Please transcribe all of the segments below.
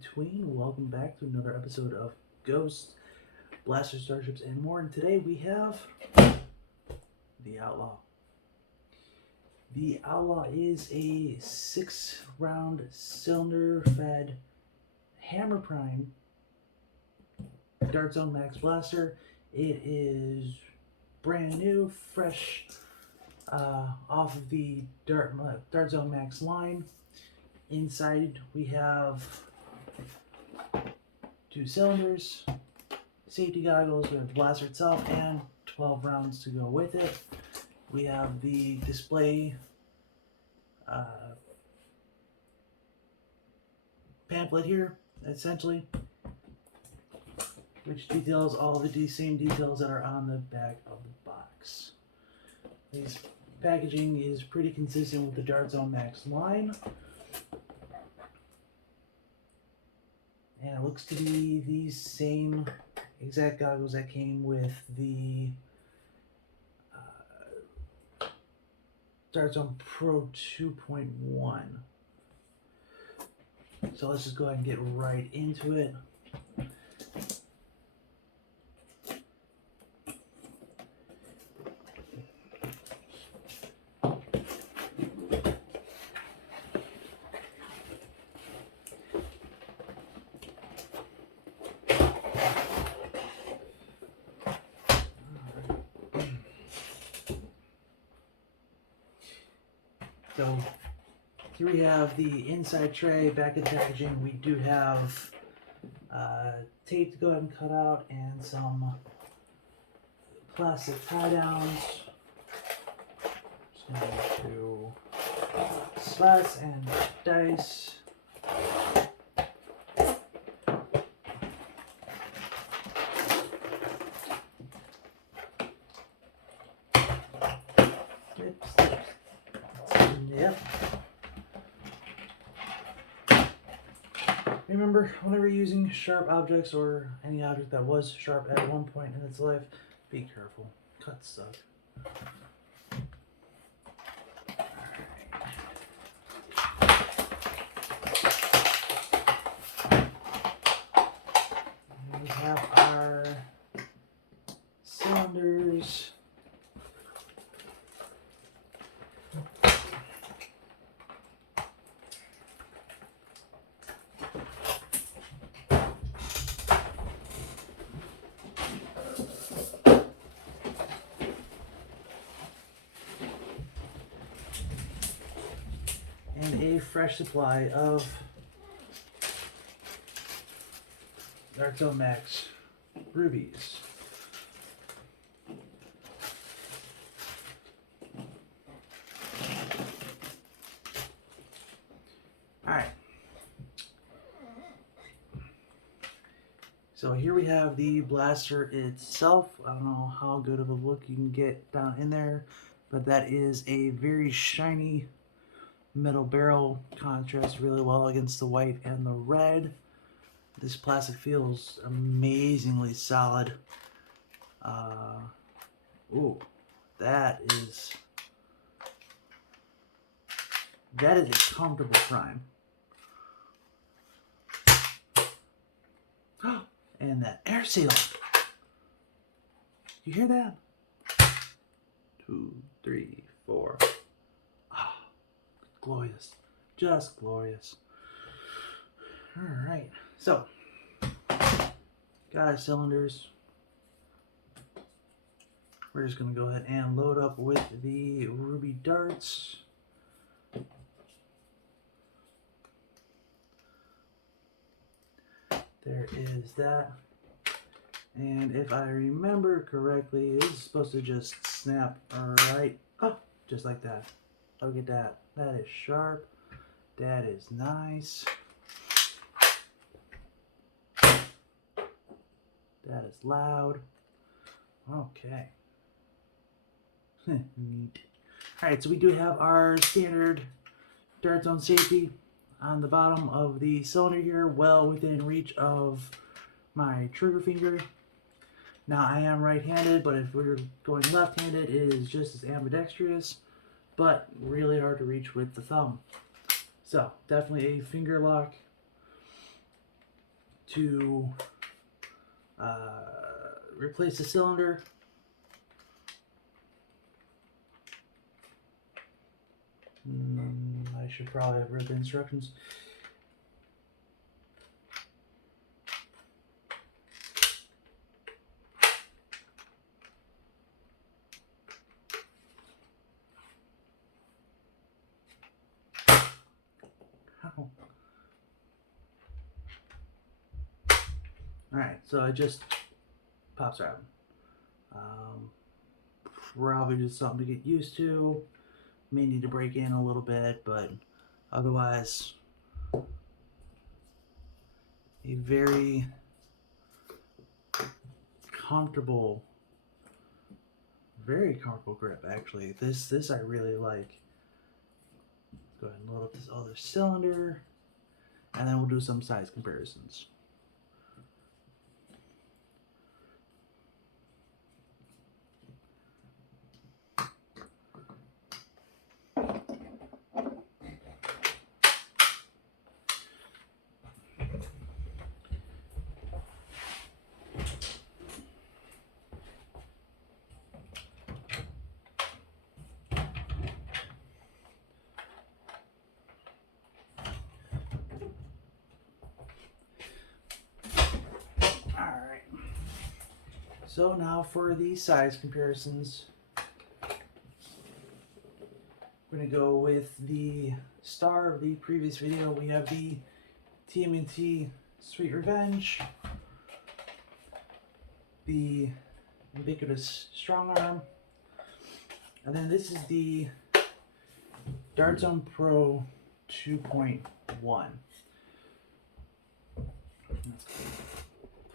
between. Welcome back to another episode of Ghosts, Blaster Starships, and more. And today we have the Outlaw. The Outlaw is a 6-round cylinder-fed hammer prime Dart Zone Max blaster. It is brand new, fresh off of the Dart Zone Max line. Inside we have 2 cylinders, safety goggles, we have the blaster itself, and 12 rounds to go with it. We have the display pamphlet here, essentially, which details all the same details that are on the back of the box. This packaging is pretty consistent with the Dart Zone Max line. And it looks to be the same exact goggles that came with the Dart Zone Pro 2.1. So let's just go ahead and get right into it. So here we have the inside tray. Back in the packaging, we do have tape to go ahead and cut out and some plastic tie downs. Just going to do slots and dice. Yep. Remember, whenever you're using sharp objects or any object that was sharp at one point in its life, be careful. Cuts suck. And we have our cylinders. And a fresh supply of Dart Zone Max rubies. Alright. So here we have the blaster itself. I don't know how good of a look you can get down in there, but that is a very shiny metal barrel, contrasts really well against the white and the red. This plastic feels amazingly solid. Ooh, that is a comfortable prime. And that air seal. You hear that? 2, 3, 4. Glorious. Just glorious. Alright, so got our cylinders. We're just going to go ahead and load up with the ruby darts. There is that. And if I remember correctly, this is supposed to just snap right up, just like that. Look at that. That is sharp. That is nice. That is loud. Okay. Neat. Alright, so we do have our standard Dart Zone safety on the bottom of the cylinder here, well within reach of my trigger finger. Now I am right-handed, but if we're going left-handed, it is just as ambidextrous, but really hard to reach with the thumb. So definitely a finger lock. to replace the cylinder. I should probably have read the instructions. Ow. Alright, so it just pops out. Probably just something to get used to. May need to break in a little bit, but otherwise, a very comfortable grip actually. This I really like. Let's go ahead and load up this other cylinder, and then we'll do some size comparisons. Alright, so now for the size comparisons, we're going to go with the star of the previous video. We have the TMNT Sweet Revenge, the ubiquitous Strong Arm, and then this is the Dart Zone Pro 2.1.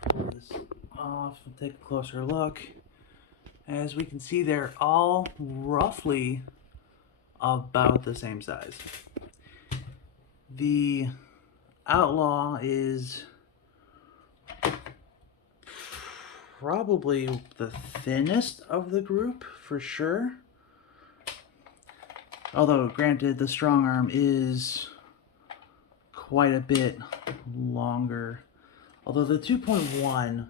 Pull this off and take a closer look. As we can see, they're all roughly about the same size. The Outlaw is probably the thinnest of the group for sure. Although, granted, the Strong Arm is quite a bit longer. Although the 2.1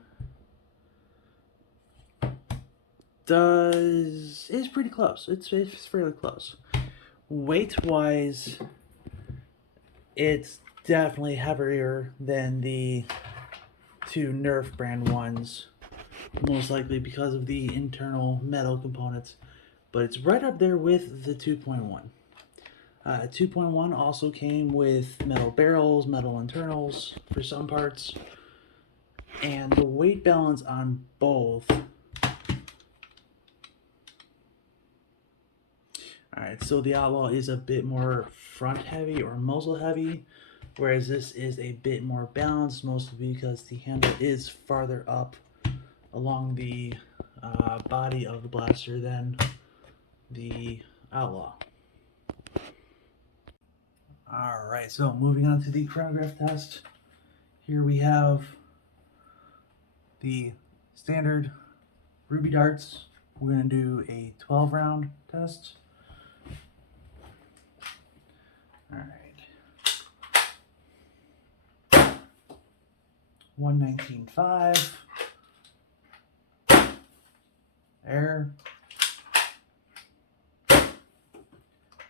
is pretty close. It's fairly close. Weight-wise, it's definitely heavier than the two Nerf brand ones, most likely because of the internal metal components. But it's right up there with the 2.1. 2.1 also came with metal barrels, metal internals for some parts, and the weight balance on both. Alright, so the Outlaw is a bit more front heavy or muzzle heavy, whereas this is a bit more balanced, mostly because the handle is farther up along the body of the blaster than the Outlaw. Alright, so moving on to the chronograph test. Here we have the standard Ruby darts. We're going to do a 12 round test. Alright. 119.5. Air.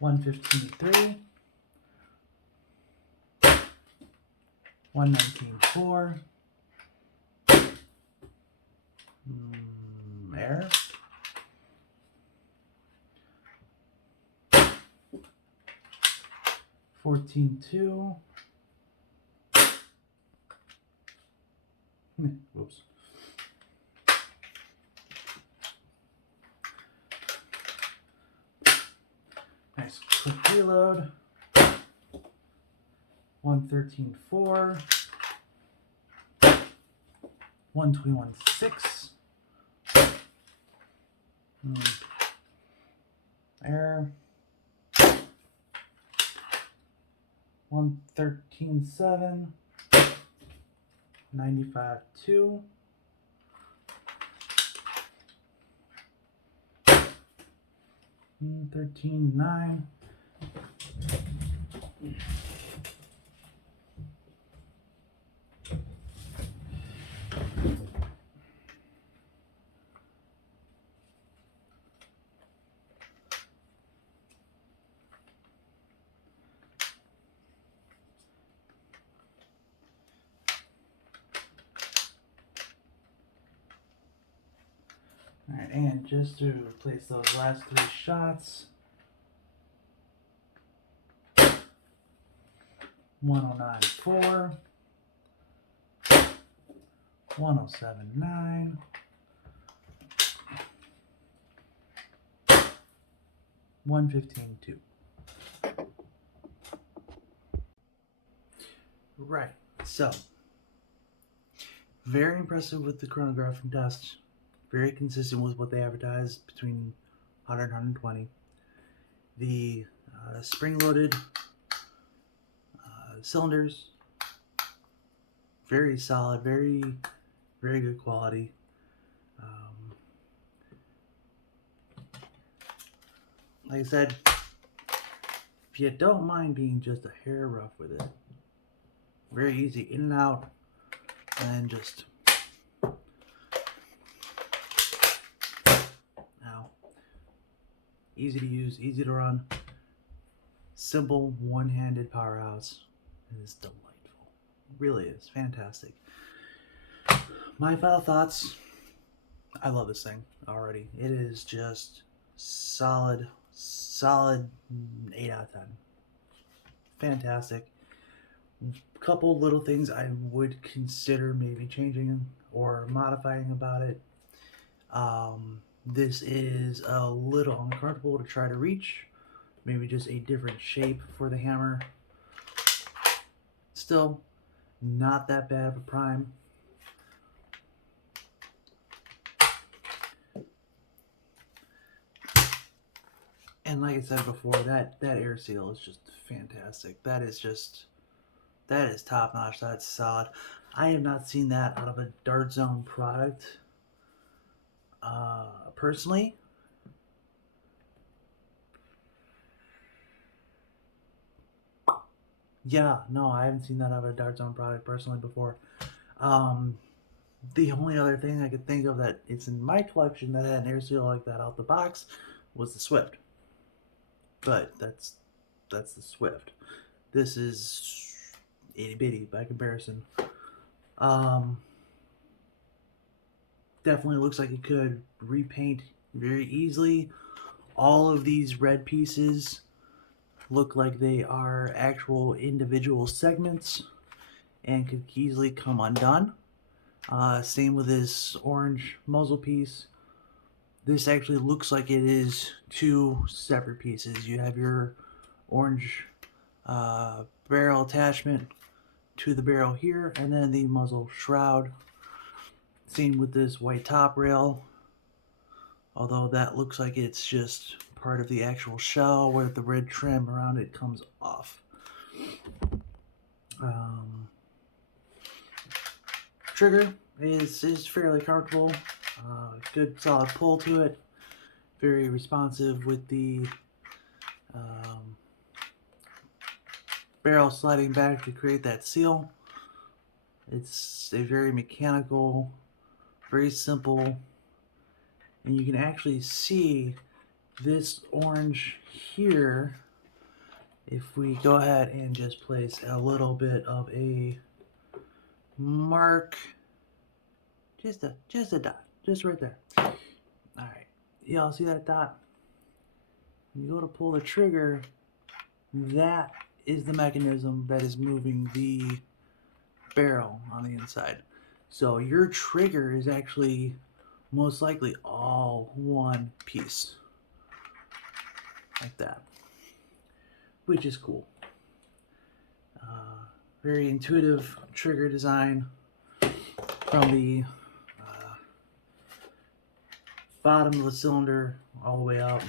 115.3. 119.4. Air. 14.2. Whoops. Nice quick reload. 113.4. 121.6. Air. 113.7. 95.2. 13.9. Alright, and just to replace those last 3 shots, 1094, 1079, 115.2. Right, so very impressive with the chronographing test. Very consistent with what they advertised, between 100 and 120. The spring-loaded cylinders, very solid, very good quality. Like I said, if you don't mind being just a hair rough with it, very easy in and out, and just now easy to use, easy to run, simple one-handed powerhouse. It is delightful. It really is fantastic. My final thoughts: I love this thing already. It is just solid 8 out of 10. Fantastic. Couple little things I would consider maybe changing or modifying about it. This is a little uncomfortable to try to reach. Maybe just a different shape for the hammer. Still, not that bad of a prime. And like I said before, that air seal is just fantastic. That is top notch. That's solid. I have not seen that out of a Dart Zone product. Personally, yeah, no, I haven't seen that out of a Dart Zone product personally before. The only other thing I could think of that it's in my collection that had an air seal like that out the box was the Swift. But that's the Swift. This is itty bitty by comparison. Definitely looks like it could repaint very easily. All of these red pieces look like they are actual individual segments and could easily come undone. Same with this orange muzzle piece. This actually looks like it is 2 separate pieces. You have your orange barrel attachment to the barrel here, and then the muzzle shroud. Same with this white top rail, although that looks like it's just part of the actual shell where the red trim around it comes off. Trigger is fairly comfortable. Good solid pull to it. Very responsive with the barrel sliding back to create that seal. It's a very mechanical, very simple, and you can actually see this orange here. If we go ahead and just place a little bit of a mark, just a dot, just right there. All right, y'all see that dot? When you go to pull the trigger, that is the mechanism that is moving the barrel on the inside. So your trigger is actually most likely all one piece, like that, which is cool. Very intuitive trigger design from the bottom of the cylinder all the way up.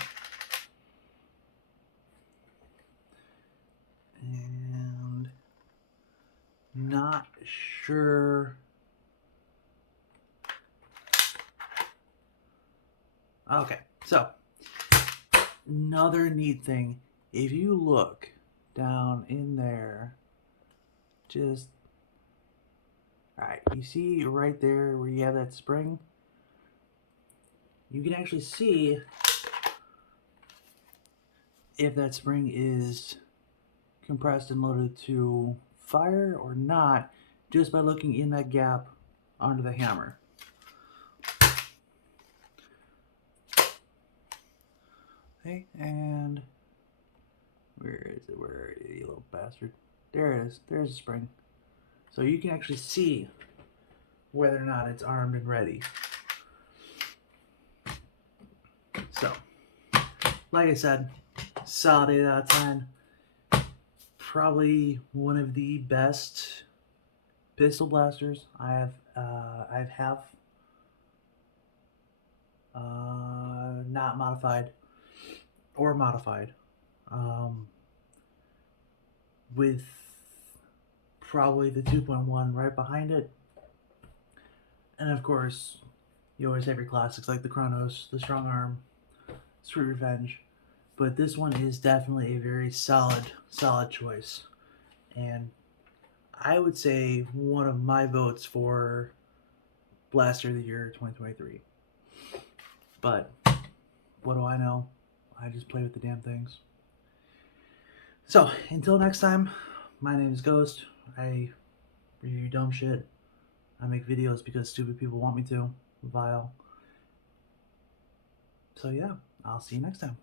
And not sure. Okay, so another neat thing, if you look down in there, just, all right, you see right there where you have that spring? You can actually see if that spring is compressed and loaded to fire or not just by looking in that gap under the hammer. Okay, and where is it? Where are you, you little bastard? There it is. There's a spring. So you can actually see whether or not it's armed and ready. So, like I said, solid 8 out of 10. Probably one of the best pistol blasters I have. Not modified or modified. Um, with probably the 2.1 right behind it. And of course, you always have your classics like the Chronos, the Strong Arm, Sweet Revenge. But this one is definitely a very solid choice. And I would say one of my votes for Blaster of the Year 2023. But what do I know? I just play with the damn things. So, until next time, my name is Ghost. I review dumb shit. I make videos because stupid people want me to. Vile. So yeah, I'll see you next time.